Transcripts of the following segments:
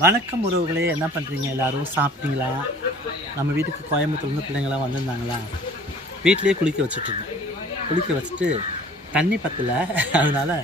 வணக்கம் உறவுகளே என்ன பண்ணுறீங்க எல்லோரும் சாப்பிட்டீங்களா? நம்ம வீட்டுக்கு கோயம்புத்தூர்லேருந்து பிள்ளைங்களாம் வந்திருந்தாங்களா? வீட்டிலேயே குளிக்க வச்சுட்ருந்தோம் குளிக்க வச்சுட்டு தண்ணி பத்தல. அதனால்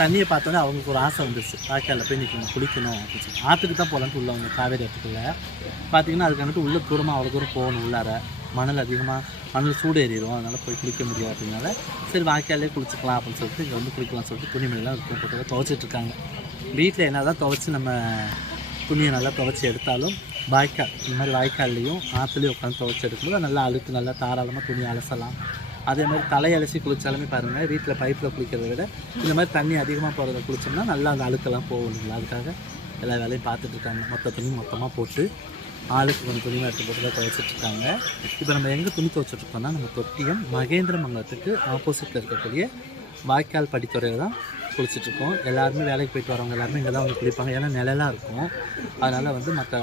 தண்ணியை பார்த்தோன்னே அவங்களுக்கு ஒரு ஆசை வந்துருச்சு. வாய்க்காலில் போய் நிற்கணும் குளிக்கணும் அப்படின்னு சொல்லி. ஆற்றுக்கு தான் போகலான்ட்டு உள்ள வந்து காவேரி ஆற்றுக்குள்ள பார்த்தீங்கன்னா அதுக்காண்ட்டு உள்ளே தூரமாக அவ்வளோ தூரம் போகணும் உள்ளார. மணல் அதிகமாக மணல் சூடு ஏறிடும். அதனால் போய் குளிக்க முடியாது. சரி வாய்க்காலே குளிச்சுக்கலாம் அப்படின்னு சொல்லிட்டு இங்கே வந்து குளிக்கலாம்னு சொல்லிட்டு துணிமணிலாம் இருக்கும் போட்டு துவைச்சிட்ருக்காங்க வீட்டில் என்ன தான் துவைச்சி நம்ம துணியை நல்லா துவைச்சி எடுத்தாலும் வாய்க்கால் இந்த மாதிரி வாய்க்கால்லையும் ஆற்றுலையும் உட்காந்து துவைச்சி எடுக்கும்போது நல்லா அழுத்து நல்லா தாராளமாக துணி அலசலாம். அதே மாதிரி தலை அலசி குளித்தாலுமே பாருங்கள் வீட்டில் பைப்பில் குளிக்கிறத விட இந்த மாதிரி தண்ணி அதிகமாக போகிறத குளிச்சோம்னா நல்லா அந்த அழுக்கெல்லாம் போகும் இல்லைங்களா? அதுக்காக எல்லா வேலையும் பார்த்துட்ருக்காங்க மொத்த துணி மொத்தமாக போட்டு ஆளுக்கு கொஞ்சம் துணி எடுத்து போட்டு துவைச்சிட்ருக்காங்க இருக்காங்க. இப்போ நம்ம எங்கே துணி துவைச்சிட்ருக்கோம்னா நம்ம தொட்டியம் மகேந்திர மங்கலத்துக்கு ஆப்போசிட்டில் இருக்கக்கூடிய வாய்க்கால் படித்துறையில் தான் குளிச்சுட்டு இருக்கோம் எல்லாருமே வேலைக்கு போயிட்டு வரவங்க எல்லாருமே இங்கே தான் வந்து குளிப்பாங்க. ஏன்னா நிழலாக இருக்கும். அதனால் வந்து மற்ற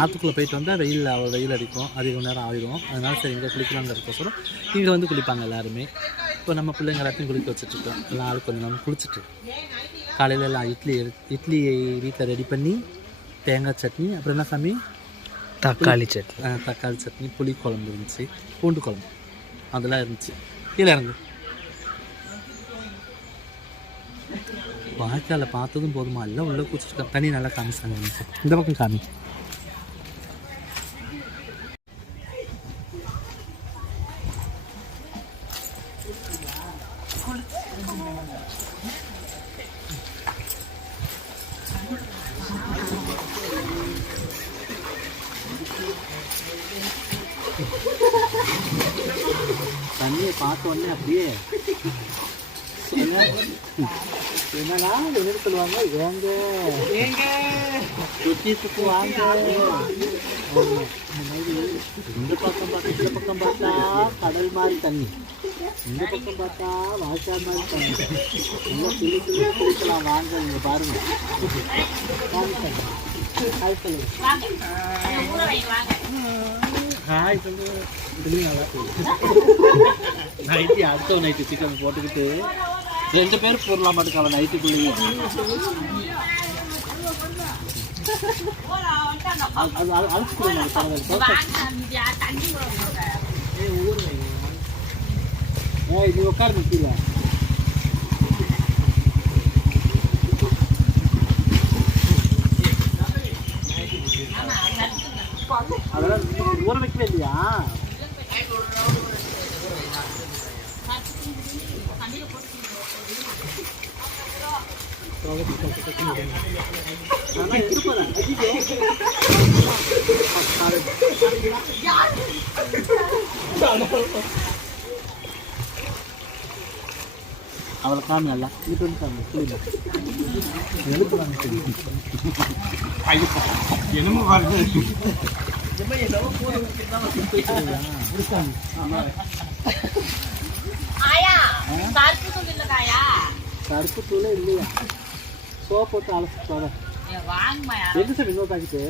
ஆற்றுக்குள்ளே போயிட்டு வந்தால் வெயில் வெயில் அடிக்கும். அதிக நேரம் ஆயிடும் அதனால் சரி இங்கே குளிக்கலாங்கிறதுக்கோசரம் இங்கே வந்து குளிப்பாங்க எல்லாருமே. இப்போ நம்ம பிள்ளைங்க எல்லாத்தையும் குளிக்க வச்சுட்ருக்கோம். எல்லாம் ஆளுக்கு கொஞ்சம் நேரம் குளிச்சுட்டு காலையில் எல்லாம் இட்லி எடு இட்லி வீட்டில் ரெடி பண்ணி தேங்காய் சட்னி அப்புறம் என்ன சாமி? தக்காளி சட்னி. தக்காளி சட்னி புளி குழம்பு இருந்துச்சு. பூண்டு குழம்பு. அதெல்லாம் இருந்துச்சு. கீழே இறங்கு. வாய்க்கால பார்த்ததும் போதுமா? எல்லாம் உள்ளே குச்சிருக்கேன் தண்ணி நல்லா காமிச்சாங்க எனக்கு. இந்த பக்கம் காமி. தண்ணியை பார்த்த உடனே அப்படியே என்ன- என்னடா என்ன சொல்லுவாங்க? ஏங்க. ஏங்க. சுத்திட்டுக்கு வாங்க. இந்த பக்கம் பார்த்தா இந்த பக்கம் பார்த்தா கடல் மாதிரி தண்ணி. இந்த பக்கம் பார்த்தா வாய்க்கால் மாதிரி தண்ணி. நல்லா துளி துளி குளிக்கலாம் வாங்க இங்க பாருங்க. ஹாய் சொல்லுங்க ஹாய் சொல்லு துணி நல்லா நைட்டி அடுத்த நைட்டு சிக்கன் போட்டுக்கிட்டு ரெண்டு பேர் போடலாம் மாட்டுக்கு அவன் நைட்டுக்குள்ளேயும் அது அது அது அழைச்சு கொடுங்க ஏய் நீ உட்காரு நிற்கல அதெல்லாம் ஊற வைக்கவே இல்லையா? அவளை காமி அல்ல இது வந்து காமி புரியுது எழுத்து என்னமோ வருது ஆயா கருப்பு துணி கருப்பு தூளே இல்லையா? சோப் போட்டு அலசிட்டு எது சார் இன்னொரு பாக்கெட்டு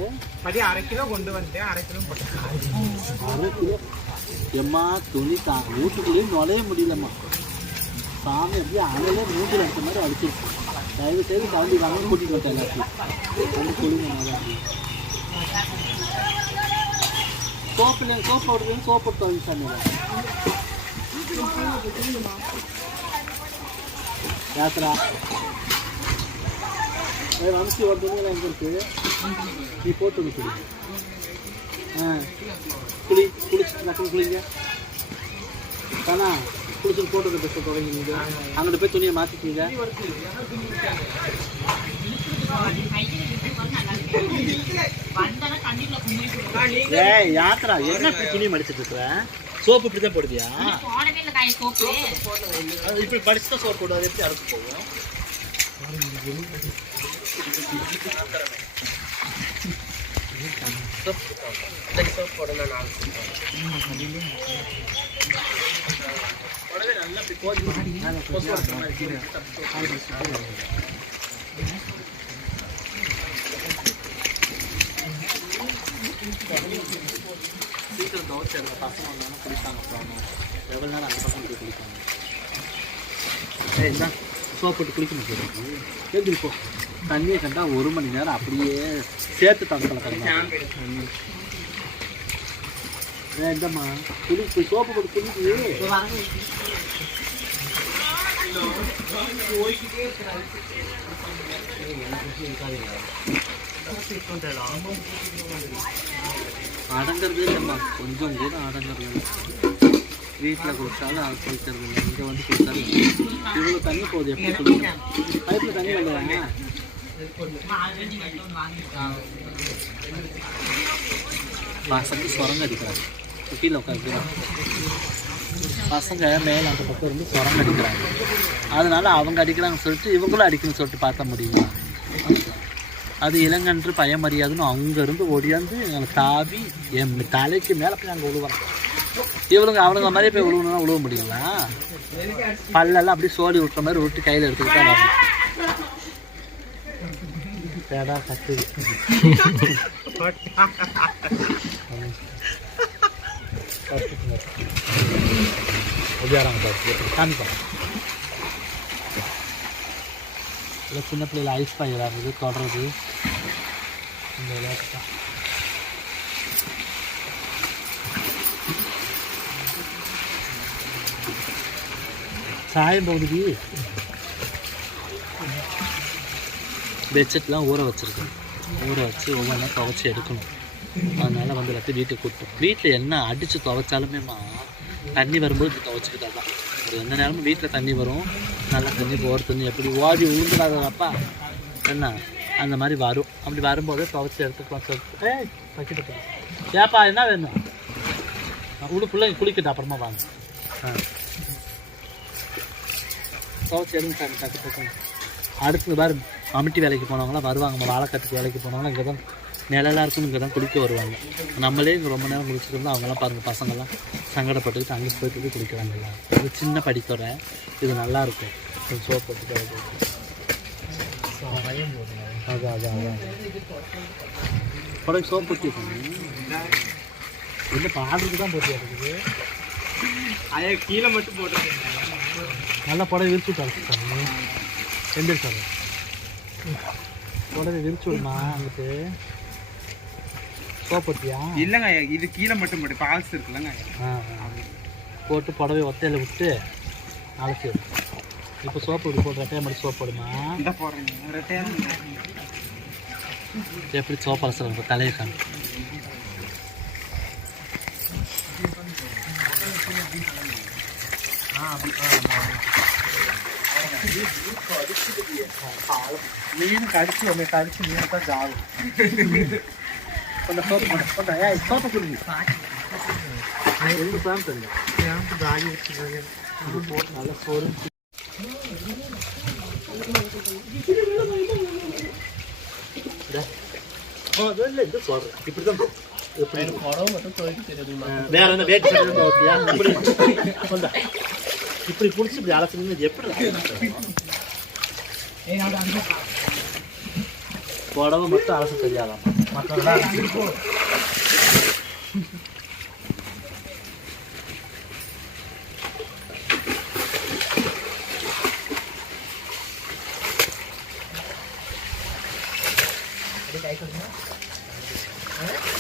மதி அரை கிலோ கொண்டு வந்துட்டேன். அரை கிலோ போட்டேன் அரை கிலோ? எம்மா துணி தா வீட்டுக்குள்ளேயே நுழைய முடியலம்மா. சாமி அப்படியே அணையிலே மூஞ்சில் அடிச்ச மாதிரி அடிச்சிருக்கு. தயவு செய்து கிளம்பி வாங்க கூட்டிகிட்டு வந்துட்டேன் எல்லாத்தையும். வந்து குளிங்க நல்லா சோப்பு இல்லை சோப் போடுறது சோப் போட்டு வந்து சாமி. யாத்திரா ஒரு துணியில் எங்கே இருக்கு. நீ போட்டு குளி ஆ. குளி குளிச்சுட்டு டக்குனு குளிங்க. தானா? குளிச்சுட்டு போட்டு ட்ரெஸ் தொடங்கிங்க அங்கிட்ட போய் துணியை மாற்றிக்கிங்க ஏய் யாத்திரா என்ன துணியை மடிச்சிட்டு இருக்கிற சோப்பு இப்படி தான் போடுவியா? இப்படி படிச்சு தான் சோப்பு. போடுவது எப்படி அறுத்து போகும் புடவை நல்லா இப்படி கோதி கொசு வளர்க்குற சீக்கிரம் துவச்சி அந்த பசங்க வந்தாங்கன்னா குளிப்பாங்க. அப்புறம் எவ்வளோ நேரம் அந்த பசங்க போய் குளிப்பாங்க? சோப் போட்டு குளிக்க முடியாது. எழுந்திரி தண்ணியை கண்டா ஒரு மணி நேரம் அப்படியே சேர்த்து தங்கல தண்ணி வேண்டாம்மா குளி சோப்பு போட்டு குளிக்கு. அடங்கிறது இல்லைம்மா. கொஞ்சம் கூட அடங்கிறது வீட்டில் கொடுத்தாலும் அது குளிக்கிறது இல்லை. இங்கே வந்து கொடுத்தாலும் இவ்வளோ தண்ணி போகுது எப்படி குளிக்கணும் பைப்பில் தண்ணி வந்துடுவாங்க பசங்க சுரங்க அடிக்கிறாங்க. கீழே உட்காந்துக்கிறாங்க பசங்க மேலே அந்த பக்கம் இருந்து சுரங்க அடிக்கிறாங்க. அதனால அவங்க அடிக்கிறாங்கன்னு சொல்லிட்டு இவங்களும் அடிக்கணும்னு சொல்லிட்டு பார்த்த முடியுமா? அது இளங்கன்று பயமறியாதுன்னு அங்கேருந்து ஓடியாந்து எங்களை தாவி என் தலைக்கு மேலே போய் அங்கே விழுவாங்க இவளுங்க அவனுங்க மாதிரி போய் விழுவணும்னா விழுவ முடியுங்களா? பல்லெல்லாம் அப்படியே சோடி விட்டுற மாதிரி விட்டு கையில் எடுத்துக்கிட்டா வரணும் தேடா கத்து இல்லை சின்ன பிள்ளைல ஐஸ் பாய் விளாடுறது தொடறது. இந்த விளையாட்டு சாயம் பகுதிக்கு பெட்ஷீட்லாம் ஊற வச்சுருக்கேன் ஊற வச்சு ஒவ்வொன்றா துவைச்சி எடுக்கணும். அதனால் வந்து எல்லாத்தையும் வீட்டுக்கு கூட்டும் வீட்டில் என்ன அடித்து துவைச்சாலுமேம்மா தண்ணி வரும்போது துவைச்சிக்கிட்டா தான். ஒரு எந்த நேரமும் வீட்டில் தண்ணி வரும். நல்லா தண்ணி போகிற தண்ணி எப்படி ஓடி விழுந்துடாதப்பா என்ன? அந்த மாதிரி வரும். அப்படி வரும்போது துவைச்சி எடுத்துக்கலாம் சொல்லிட்டு பக்கிட்டு ஏப்பா என்ன வேணும்? உடு பிள்ளைங்க குளிக்கட்டும் அப்புறமா வாங்க. ஆ. துவைச்சி எடுங்க சார் டக்கு டக்குன்னு அடுத்து பாரு கமிட்டி வேலைக்கு போனவங்களாம் வருவாங்க வாழைக்கட்டுக்கு வேலைக்கு போனவங்களாம் இங்கே தான் நிழலாக இருக்கும் இங்கே தான் குளிக்க வருவாங்க. நம்மளே இங்கே ரொம்ப நேரம் குளிச்சுட்டு இருந்தால் அவங்களாம் பாருங்கள் பசங்கள்லாம் சங்கடப்பட்டுக்கிட்டு அங்கே போயிட்டு குளிக்கிறாங்க எல்லாம் இது சின்ன படித்துறை இது நல்லாயிருக்கும் கொஞ்சம் சோப் போட்டுக்கிறது அது அது அதான் சோப் போட்டு இல்லை பாடுறதுக்கு தான் போட்டு இருக்குது அதை கீழே மட்டும் போட்டுருக்கேன் நல்லா புடவை விரிச்சு விட்டாங்க. எந்திரிச்சாங்க புடவை விரிச்சு விடுமா அங்கிட்டு? சோப் போட்டியா இல்லைங்க இது கீழே மட்டும் போட்டு பால்ஸ் இருக்குல்லங்க. போட்டு புடவை ஒத்தையில் விட்டு அலசி. இப்போ சோப்பு இப்படி போட்டு ரெட்டையை மட்டும் சோப் போடுமா? எப்படி சோப்பு அலசுறாங்க தலையை காமி மீன் கடிச்சு உண்மை கடிச்சு மீன் தான் ஜாகும் கொஞ்சம் சோப்பு போடு. கொஞ்சம் ஏய் சோப்பு குடுங்க இப்படி பிடிச்சி இப்படி புடிச்சு எப்படி புடவை மட்டும் அலச தெரியாதாம் மற்றதெல்லாம்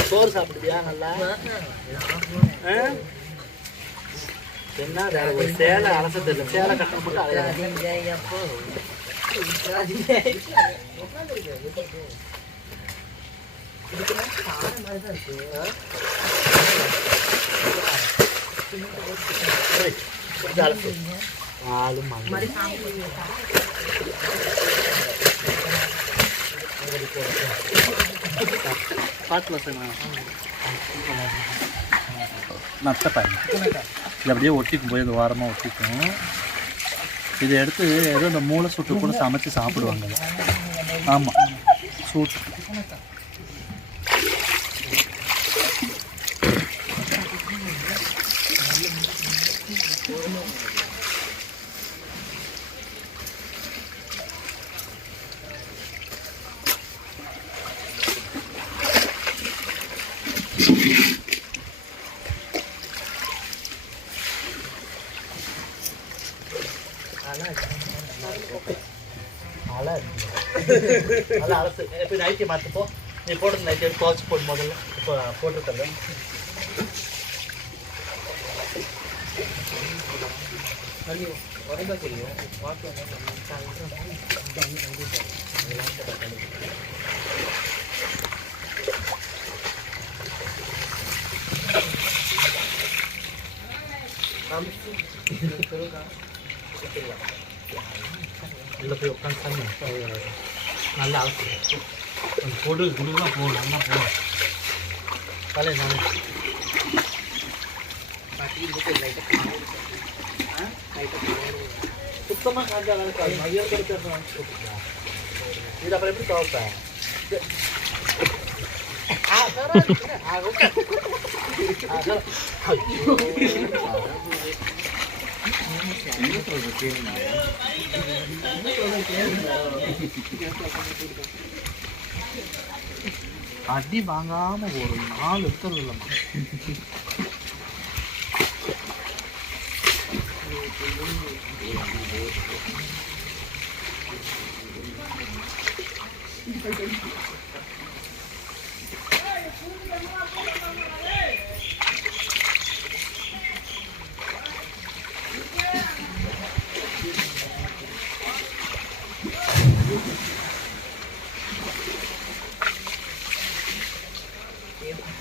சோறு சாப்பிடுவியா நல்லா? ஆ? என்ன வேற ஒரு சேலை அலச தெரியல சேலை கட்டணம் போட்டு அலையாத. ஏய், இது அப்படியே ஒட்டிக்கும் போய் அது ஓரமாக ஒட்டிக்கும். இதை எடுத்து ஏதோ இந்த மூளை சுட்டு கூட சமைச்சு சாப்பிடுவாங்க. ஆமாம் சூட் நல்லா அலசு இப்போ நைட்டி மாற்றுப்போ நீ போடுற நைட்டி எடுத்து துவச்சி போடு முதல்ல. இப்போ போட்டுருக்கல உள்ள போய் உட்காந்து நல்லா அலசு போட்டு குடுக்கலாம் போ நல்லா போ தலை நானே சுத்தமாக காஞ்சா வேலை மையம் கொடுத்து இது அப்புறம் எப்படி துவைப்பேன் ஆ, பரவாயில்ல. ஆ, ஓகே. ஆ, சரி. ஐயோ. அடி வாங்காம ஒரு நாலு இருக்கிறது இல்லைம்மா நல்லா கொஞ்சம்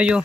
അയ്യോ